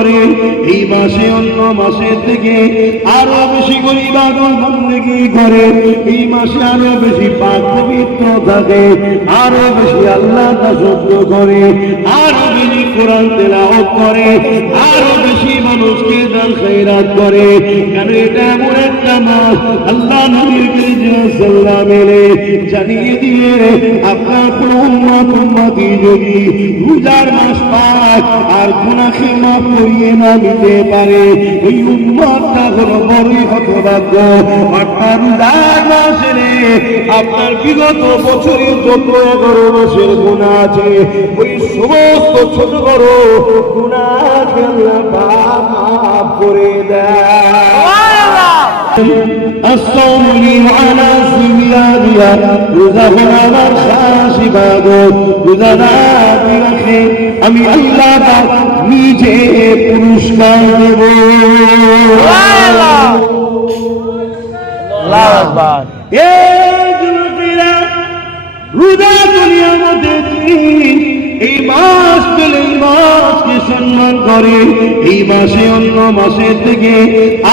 করে, এই মাসে অন্য মাসের থেকে আরো বেশি করে ইবাদত বন্দেগী করে, এই মাসে আরো বেশি পাক পবিত্র থাকে, আরো বেশি আল্লাহ দাসত্ব করে, আরো বেশি কোরআন তেলাওয়াত করে, আরো বেশি মানুষকে দান খয়রাত করে। কেন এটা এমন একটা মাস আল্লাহ নবীর সাল্লাল্লাহু আলাইহি জানিয়ে দিয়ে আপনার কোন উম্মতি যদি রোজার মাস পায় আর গুনাহে মাফ করিয়ে না নিতে পারে, ওই উম্মতটা হলো বড়ই হতভাগ্য। অর্থাৎ রোজার মাসে আপনার বিগত বছরের যত 11 মাসের গুনাহ আছে, ওই সমস্ত ছোট বড় গুনাহকে আল্লাহ পাক মাফ করে দেয়। الصوم لي وعلى صيامها رزقنا আমার খাস ইবাদত রোজাদার রাখে আমি আল্লাহ পাক নিজে পুরস্কার দেব। আল্লাহু আকবার। এই যুবকেরা রোজা দুনিয়ার মধ্যে এই মাস পেলে এই মাসকে সম্মান করে, এই মাসে অন্য মাসের থেকে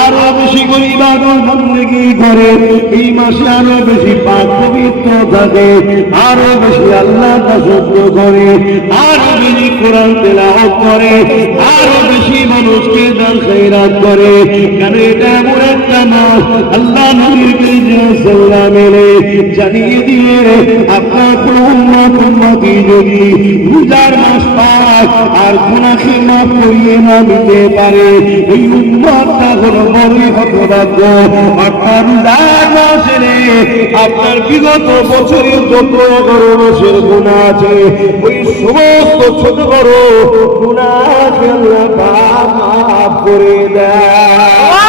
আরো বেশি করে ইবাদত বন্দেগী করে, এই মাসে আরো বেশি পাক পবিত্র থাকে, আরো বেশি আল্লাহ দাসত্ব করে, আরো বেশি কোরআন তেলাওয়াত করে, আরো বেশি মানুষকে দান খয়রাত করে। কেন এটা এমন একটা মাস আল্লাহ নবীর সাল্লাল্লাহু আলাইহি জানিয়ে দিয়ে আপনার কোন উম্মতি যদি রোজার মাস পাক আর গুনাহে মাফ করিয়ে না নিতে পারে, এই উম্মতটা হলো বড়ই হতভাগ্য। অর্থাৎ রোজার মাসে আপনার বিগত বছরের যত 11 মাসের গুনাহ আছে, ওই সমস্ত ছোট বড় গুনাহকে আল্লাহ পাক মাফ করে দেয়।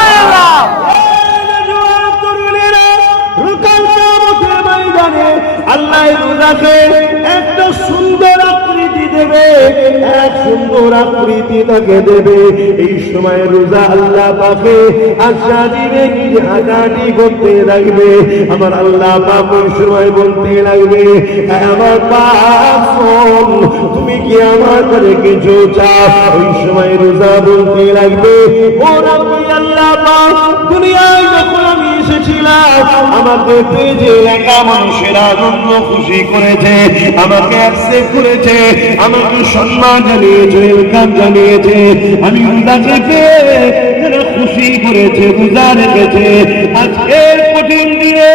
আল্লাহ রোজাকে একটা সুন্দর আকৃতি দেবে, এক সুন্দর আকৃতি তাকে দেবে। এই সময় রোজা আল্লাহ পাকে আশা দিবে কি হাঁটাহাঁটি করতে লাগবে। আমার আল্লাহ পাক ওই সময় বলতে লাগবে, আমার পাক শোন, তুমি কি আমার কাছে কিছু চাও? ওই সময় রোজা বলতে লাগবে, ও রাব্বি আল্লাহ পাক, দুনিয়ায় যখন আমি এসেছিলাম আমাকে যে এলাকা মানুষেরা আনন্দ খুশি করেছে, আমাকে অ্যাকসেপ্ট করেছে, আমাকে সম্মান জানিয়েছে, ওয়েলকাম জানিয়েছে, আমি রোজাকে পেয়ে যারা খুশি করেছে, রোজা রেখেছে, আজকের কঠিন দিনে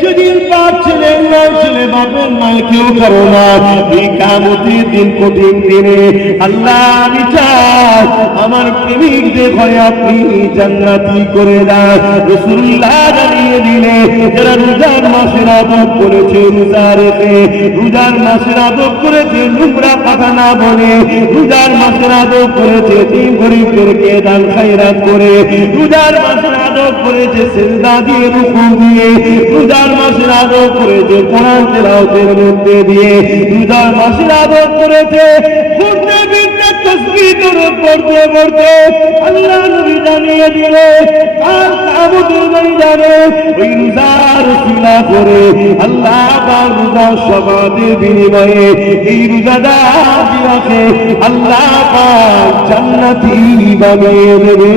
যেদিন বাপ ছেলে নয় ছেলে বাপের নয় কেউ করো না, এই কিয়ামতের দিন কঠিন দিনে আল্লাহ আমি চাই আমার প্রেমিকদের ঘরে আপনি জান্নাতি করে দেন। রাসূলুল্লাহ জানিয়ে দিলে যারা রোজার মাসের আদব করেছে, রোজা রেখে রোজার মাসের আদব করেছে, নোংরা কথা না বলে রোজার মাসের আদব করেছে, তিন গরিবদেরকে দান খয়রাত করে রোজার মাসের আদব করেছে, সিজদা দিয়ে রুকু দিয়ে রোজার মাসের আদব করেছে, কোরআন তেলাওয়াতের মধ্যে দিয়ে রোজার মাসের আদব করেছে, ঘুরতে ফিরতে তাসবিহ দরুদ পড়তে পড়তে আল্লাহ নবী জানিয়ে দিলে কাল কিয়ামতের ময়দানে ওই রোজার উসিলা করে আল্লাহ পাক রোজার সওয়াবের বিনিময়ে এই রোজাদারকে আল্লাহ পাক জান্নাতি বানিয়ে দেবে।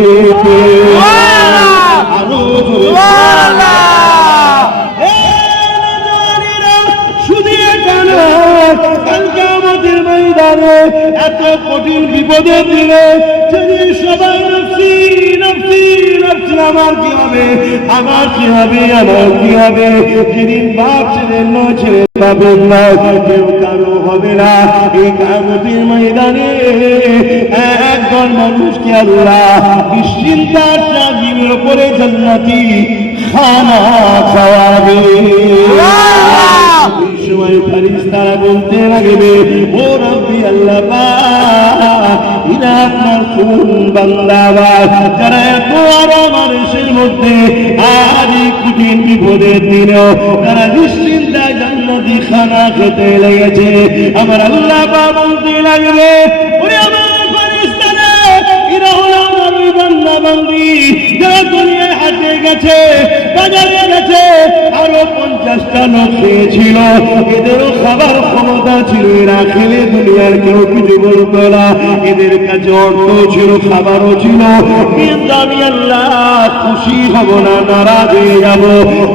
সুবহানাল্লাহ। এত কঠিন বিপদের দিনে যদি সবাই নফসি নফসি নফসি আমার কি হবে, আমার কি হবে, আমার কি হবে, যেদিন বাপ ছেলে নয় ছেলে পাবেন না, কেউ কারো হবে না, এই কিয়ামতের ময়দানে একজন মানুষকে আল্লাহ নিশ্চিন্তার সাজিমের উপরে জান্নাতি খানা খাওয়াবে। সময় ফেরেশতারা বলতে লাগবে, ও রব্বি আল্লাহ পাক, ইনা আপনার কোন বান্দা যারা এত আরাম আয়েশের মধ্যে আর এই কঠিন বিপদের দিনেও তারা নিশ্চিন্তায় জান্নাতি খানা খেতে লেগেছে। আমার আল্লাহ পাক বলতে লাগবে, ওরে আমার ফেরেশতারা, এরা হলো আমার বান্দা বান্দি যারা দুনিয়ায় হাটে গেছে, বাজারে গেছে, আরো 50টা লোক খেয়েছিল, এদেরও খাবার ক্ষমতা ছিল, এরা খেলে দুনিয়ার কেউ কিছু বলতো না, এদের কাছে অর্থ ছিল, খাবারও ছিল, কিন্তু আমি আল্লাহ খুশি হব না, নারাজ হয়ে যাব।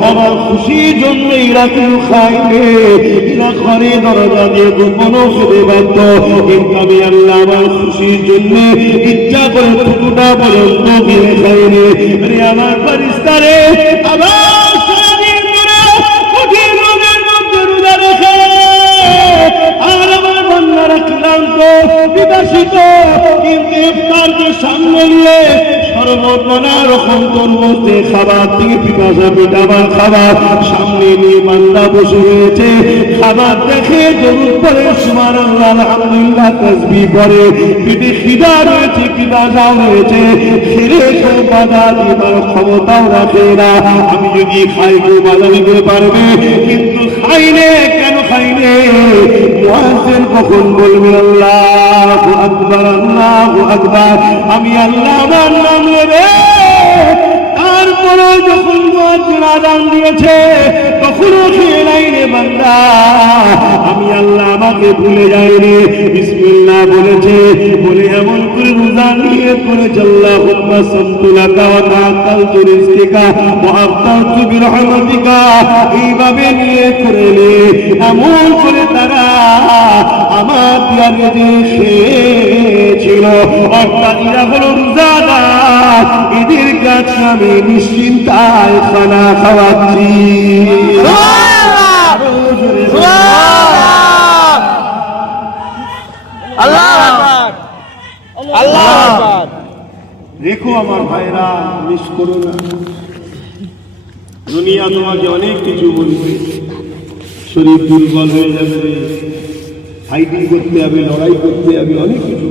আমার খুশির জন্য এরা কেউ খাইবে, এরা ঘরে দরজা দিয়ে গোপনও খেতে পারত, কিন্তু আমি আল্লাহ আমার খুশির জন্য ইচ্ছা করে টুকুটা পর্যন্ত গিয়ে খাইনি। আমার ফেরেশতারে আবার সারাদিন ধরে কঠিন রোদের মধ্যে রোজা রেখে আর আমার বান্দারা ক্লান্ত বিকাশিত, কিন্তু ইফতারকে সামনে নিয়ে শরবত নানা রকম তরমুজ খাবার থেকে পিপাসা মেটাবার খাবার সামনে নিয়ে বান্দা বসে রয়েছে, খাবার দেখে দরুদ পড়ে সুবহানাল্লাহ আলহামদুলিল্লাহ তাসবিহ পড়ে, পেটে খিদা রয়েছে, পিপাসা রয়েছে, খেলে কেউ বাধা দিবার ক্ষমতাও রাখে না। আমি যদি খাই কেউ বাধা দিতে পারবে, কিন্তু খাইলে কেন খাইলে মুয়াজ্জিন কখন বলবে আল্লাহু আকবার, আল্লাহু আকবার, আমি আল্লাহ আমার নাম নেবে, তারপরও যখন মুয়াজ্জিন আযান দিয়েছে তখনও খেয়ে নাই রে বান্দা, আমি আল্লাহ আমাকে ভুলে যাইনি, বিসমিল্লাহ বলেছে, বলে এমন করে রোজা নিয়ে করেছে আল্লাহুম্মা সাল্লি লাকা ওয়া তাআকালতু রিজকিকা ওয়া আফতারতু বিরহমাতিকা, এইভাবে নিয়ে করে নে, এমন করে তারা আমার পিয়ারে যে খেয়েছিল, অর্থাৎ এরা হলো রোজাদার, এদের কাছে আমি নিশ্চিন্তায় খানা খাওয়াচ্ছি। দেখো আমার ভাইরা, মিস করো না, দুনিয়া তোমাকে অনেক কিছু বলবে, শরীর দুর্বল হয়ে যাবে, ফাইটিং করতে হবে, লড়াই করতে হবে, অনেক কিছু